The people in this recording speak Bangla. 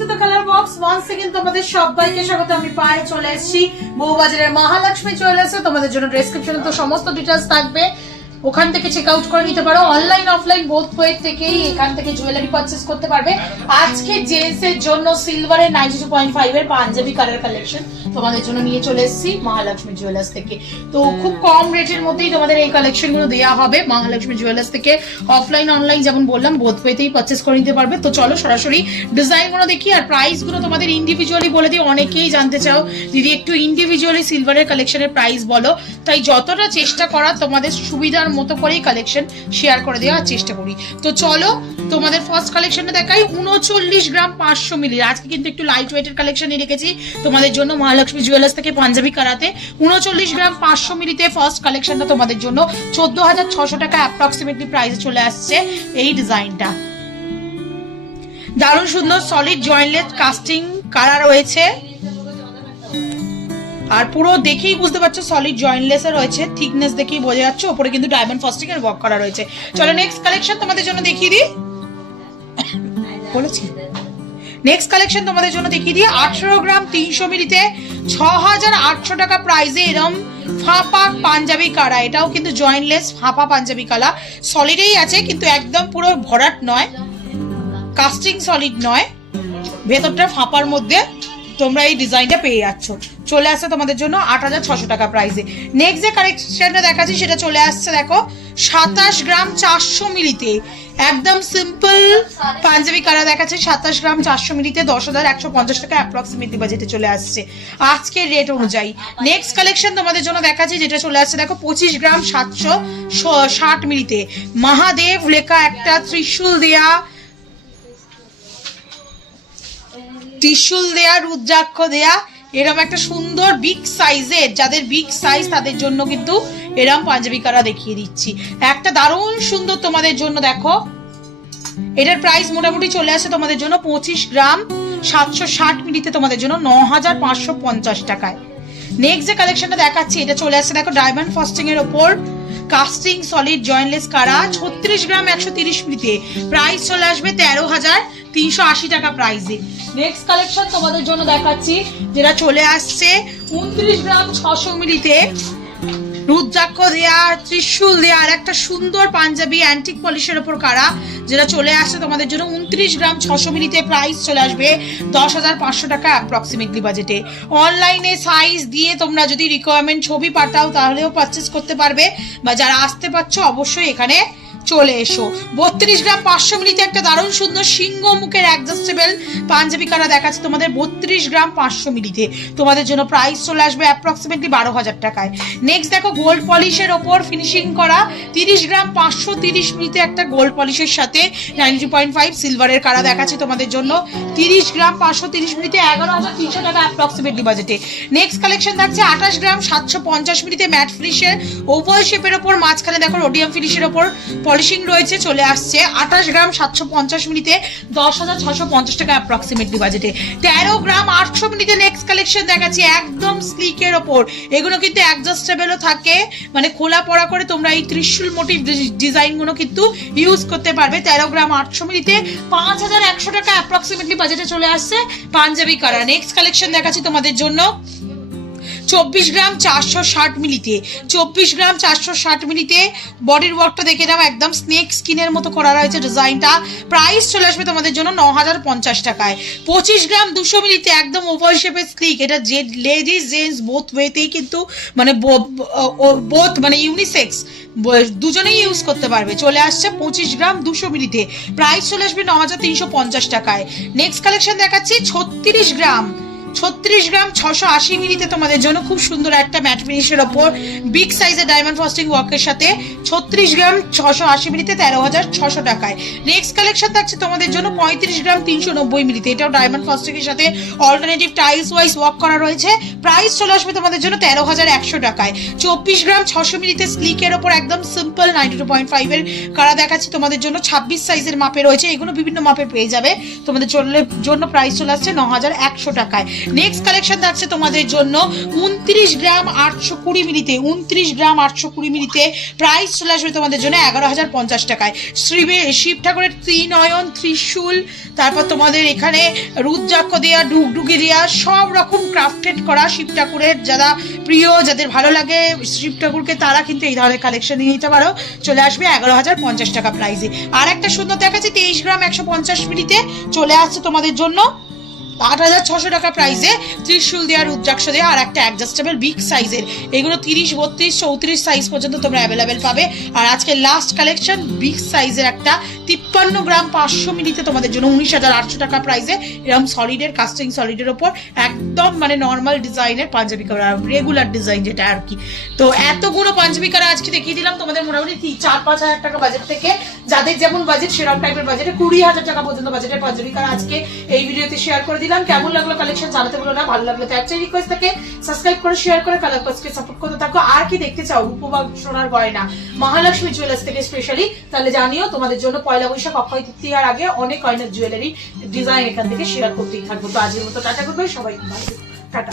Two the colour box. Once second তোমাদের সবাইকে স্বাগত। আমি পায়ে চলে এসেছি বউবাজারের মহালক্ষ্মী জুয়েলার্সে। তোমাদের জন্য ডেসক্রিপশনে তো সমস্ত ডিটেলস থাকবে, ওখান থেকে চেক আউট করে নিতে পারো। অনলাইন অফলাইন বোথ ওয়ে থেকেই এখান থেকে জুয়েলারি পারচেজ করতে পারবে। আজকে জেন্টস এর জন্য সিলভারের 92.5 এর পাঞ্জাবি কালার কালেকশন তোমাদের জন্য নিয়ে চলে এসেছি মহালক্ষ্মী জুয়েলার্স থেকে। তো খুব কম রেটের মধ্যেই তোমাদের এই কালেকশন গুলো দেওয়া হবে মহালক্ষ্মী জুয়েলার্স থেকে। অফলাইন অনলাইন যেমন বললাম বোথ ওয়েতেই পারচেজ করে নিতে পারবে। তো চলো সরাসরি ডিজাইন গুলো দেখি আর প্রাইস গুলো তোমাদের ইন্ডিভিজুয়ালি বলে দিই। অনেকেই জানতে চাও দিদি একটু ইন্ডিভিজুয়ালি সিলভারের কালেকশনের প্রাইস বলো, তাই যতটা চেষ্টা করা তোমাদের সুবিধার মতো করেই কালেকশন শেয়ার করে দেওয়ার চেষ্টা করি। তো চলো তোমাদের ফার্স্ট কালেকশনটা দেখাই। 39 গ্রাম 500 মিলি। আজকে কিন্তু একটু লাইট ওয়েটের কালেকশনই রেখেছি তোমাদের জন্য মহালক্ষ্মী জুয়েলার্স থেকে পাঞ্জাবি কারাতে। 39 গ্রাম 500 মিলিতে ফার্স্ট কালেকশনটা তোমাদের জন্য 14,600 টাকা অ্যাপ্রক্সিমেটলি প্রাইসে চলে আসছে এই ডিজাইনটা। দারুণ সুন্দর সলিড জয়েন্টলেস কাস্টিং কারা রয়েছে, আর পুরো দেখেই বুঝতে পারছো সলিড জয়েন্টলেস এর রয়েছে, থিকনেস দেখেই বোঝা যাচ্ছে। উপরে কিন্তু ডায়মন্ড ফাস্টিং এর ওয়ার্ক করা রয়েছে। চলো নেক্সট কালেকশন তোমাদের জন্য দেখিয়ে দিই। বলেছি নেক্সট কালেকশন তোমাদের জন্য দেখিয়ে দিই। 18 গ্রাম 300 মিলিতে 6,800 টাকা প্রাইসে এরম ফাঁপা পাঞ্জাবি কারা। এটাও কিন্তু জয়েন্টলেস ফাঁপা পাঞ্জাবি কালা, সলিডেই আছে কিন্তু একদম পুরো ভরাট নয়, কাস্টিং সলিড নয়, ভেতরটা ফাঁপার মধ্যে তোমরা এই ডিজাইনটা পেয়ে যাচ্ছ। চলে আসছে তোমাদের জন্য 8,600 টাকা প্রাইসে। নেক্সট যে কালেকশনটা দেখাচ্ছি সেটা চলে আসছে দেখো 27 গ্রাম 400 মিলিতে একদম সিম্পল পাঞ্জাবি কালার দেখাচ্ছে। 27 গ্রাম 400 মিলিতে 10,150 টাকা অ্যাপ্রক্সিমেটলি বাজেটে চলে আসছে আজকের রেট অনুযায়ী। নেক্সট কালেকশন তোমাদের জন্য দেখাচ্ছি যেটা চলে আসছে দেখো 25 গ্রাম 760 মিলিতে মহাদেব লেখা একটা ত্রিশূল দেয়া রুদ্রাক্ষ দেয়া এরকম একটা সুন্দর বিগ সাইজের, যাদের বিগ সাইজ তাদের জন্য কিন্তু এরকম পাঞ্জাবি কারা দেখিয়ে দিচ্ছি। একটা দারুণ সুন্দর তোমাদের জন্য দেখো, এটার প্রাইস মোটামুটি চলে আসে তোমাদের জন্য 25 গ্রাম 760 মিলিতে তোমাদের জন্য 9,550 টাকায়। নেক্সট যে কালেকশনটা দেখাচ্ছি এটা চলে আসছে দেখো ডায়মন্ড ফাস্টিং এর ওপর কাস্টিং সলিড জয়েন্টলেস কারা 36 গ্রাম 130 মিলিতে প্রাইস চলে আসবে 13,380 টাকা প্রাইসে। নেক্সট কালেকশন তোমাদের জন্য দেখাচ্ছি যেটা চলে আসছে 29 গ্রাম 600 মিলিতে রুদ্রাক্ষ দেয়া ত্রিশূল দেয়া আর একটা সুন্দর পাঞ্জাবি অ্যান্টিক পলিশের ওপর কারা, যেটা চলে আসছে তোমাদের জন্য 29 গ্রাম 600 মিলিতে প্রাইস চলে আসবে 10,500 টাকা অ্যাপ্রক্সিমেটলি বাজেটে। অনলাইনে সাইজ দিয়ে তোমরা যদি রিকোয়ারমেন্ট ছবি পাঠাও তাহলেও পারচেস করতে পারবে, বা যারা আসতে পারছো অবশ্যই এখানে চলে এসো। 32 গ্রাম 500 মিলিতে একটা দারুণ সুন্দর সিংহ মুখের অ্যাডজাস্টেবল পাঞ্জাবি কারা দেখাচ্ছে তোমাদের 32 গ্রাম 500 মিলিতে তোমাদের জন্য প্রাইস চলে আসবে অ্যাপ্রক্সিমেটলি 12,000 টাকায়। নেক্সট দেখো গোল্ড পলিশের ওপর ফিনিশিং করা 30 গ্রাম 530 মিলিতে একটা গোল্ড পলিশের সাথে 92.5 সিলভারের কারা দেখাচ্ছে তোমাদের জন্য 30 গ্রাম 530 মিলিতে 11,300 টাকা অ্যাপ্রক্সিমেটলি বাজেটে। নেক্সট কালেকশন থাকছে 28 গ্রাম 750 মিলিতে ম্যাট ফিনিশের ওভাল শেপের ওপর মাঝখানে দেখো রোডিয়াম ফিনিশের ওপর পলিশিং রয়েছে, চলে আসছে 28 গ্রাম 750 মিলিতে 10,650 টাকা অ্যাপ্রক্সিমেটলি বাজেটে। 13 গ্রাম 800 মিলিতে নেক্সট কালেকশন দেখাচ্ছি একদম স্লিকের ওপর। এগুলো কিন্তু অ্যাডজাস্টেবলও থাকে, মানে খোলা পড়া করে তোমরা এই ত্রিশূল মোটিভ ডিজাইনগুলো কিন্তু ইউজ করতে পারবে। 13 গ্রাম 800 মিলিতে 5,100 টাকা অ্যাপ্রক্সিমেটলি বাজেটে চলে আসছে পাঞ্জাবি কারা। নেক্সট কালেকশন দেখাচ্ছি তোমাদের জন্য 24 গ্রাম 460 মিলিতে 24 গ্রাম 460 মিলিতে বডির ওয়ার্কটা দেখে নাও একদম স্নেক স্কিনের মতো করা রয়েছে ডিজাইনটা। প্রাইস চলে আসবে তোমাদের জন্য 9,050 টাকায়। 25 গ্রাম 200 মিলিতে একদম ওভাল শেপের স্লিক, এটা যে লেডিস জেন্টস বোথ ওয়েতেই কিন্তু মানে বোথ মানে ইউনিসেক্স দুজনেই ইউজ করতে পারবে। চলে আসছে 25 গ্রাম 200 মিলিতে প্রাইস চলে আসবে 9,350 টাকায়। নেক্সট কালেকশন দেখাচ্ছি 36 গ্রাম 680 মিলিতে তোমাদের জন্য খুব সুন্দর একটা ম্যাট ফিনিশের ওপর বিগ সাইজের ডায়মন্ড ফাস্টিং ওয়ার্কের সাথে 36 গ্রাম 680 মিলিতে 13,600 টাকায়। নেক্সট কালেকশন থাকছে তোমাদের জন্য 35 গ্রাম 390 মিলিতে, এটাও ডায়মন্ড ফাস্টিং এর সাথে অল্টারনেটিভ টাইলস ওয়াইজ ওয়ার্ক করা রয়েছে। প্রাইস চলে আসবে তোমাদের জন্য 13,100 টাকায়। 24 গ্রাম 600 মিলিতে স্লিকের ওপর একদম সিম্পল 92.5 এর কারা দেখাচ্ছি তোমাদের জন্য 26 সাইজের মাপে রয়েছে, এগুলো বিভিন্ন মাপে পেয়ে যাবে তোমাদের জন্য। প্রাইস চলে আসছে 9,100 টাকায়। নেক্সট কালেকশন থাকছে তোমাদের জন্য 29 গ্রাম 820 মিলিতে, 29 গ্রাম 820 মিলিতে প্রাইস চলে আসবে তোমাদের জন্য 11,050 টাকায়। শিব ঠাকুরের ত্রিনয়ন, ত্রিশূল, তারপর তোমাদের এখানে রুদ্রাক্ষ দেওয়া, ডুগডুগি দেওয়া, সব রকম ক্রাফটেড করা শিব ঠাকুরের যারা প্রিয়, যাদের ভালো লাগে শিব ঠাকুরকে, তারা কিন্তু এই ধরনের কালেকশন নিয়ে নিতে পারো। চলে আসবে 11,050 টাকা প্রাইসে। আর একটা সুন্দর দেখাচ্ছে 23 গ্রাম 150 মিলিতে চলে আসছে তোমাদের জন্য 8,600 টাকা প্রাইসে, ত্রিশূল দেওয়া, রুদ্রাক্ষ দেওয়া, আর একটা অ্যাডজাস্টেবল বিগ সাইজের। এগুলো 30, 32, 34 সাইজ পর্যন্ত তোমরা অ্যাভেলেবেল পাবে। আর আজকে লাস্ট কালেকশন বিগ সাইজের একটা 53 গ্রাম 500 মিলিতে তোমাদের জন্য 19,800 টাকা প্রাইসে, এরকম সলিডের, কাস্টিং সলিডের ওপর একদম মানে নর্মাল ডিজাইনের পাঞ্জাবি করা, রেগুলার ডিজাইন যেটা আর কি। তো এতগুলো পাঞ্জাবি করা আজকে দেখিয়ে দিলাম তোমাদের মোটামুটি 4-5 হাজার টাকা বাজেট থেকে, যাদের যেমন বাজেট সেরকম টাইপের বাজেটে 20,000 টাকা পর্যন্ত বাজেটের পাঞ্জাবি করা আজকে এই ভিডিওতে শেয়ার করে দিলাম। কেমন লাগলো কালেকশন জানাতে বলো না, ভালো লাগলো তো একটা রিকোয়েস্ট থাকে সাবস্ক্রাইব করে শেয়ার করে কালার কসকে সাপোর্ট করতে থাকো। আর কি দেখতে চাও রূপবাগ সোনার গয়না মহালক্ষ্মী জুয়েলার্স থেকে স্পেশালি, তাহলে জানিও, তোমাদের জন্য পয়লা বৈশাখ অক্ষয় তৃতীয়ার আগে অনেক গয়নার জুয়েলারি ডিজাইন এখান থেকে শেয়ার করতেই থাকবো। তো আজকের মতো টাটা, গুড বাই, সবাই ভালো, টাটা।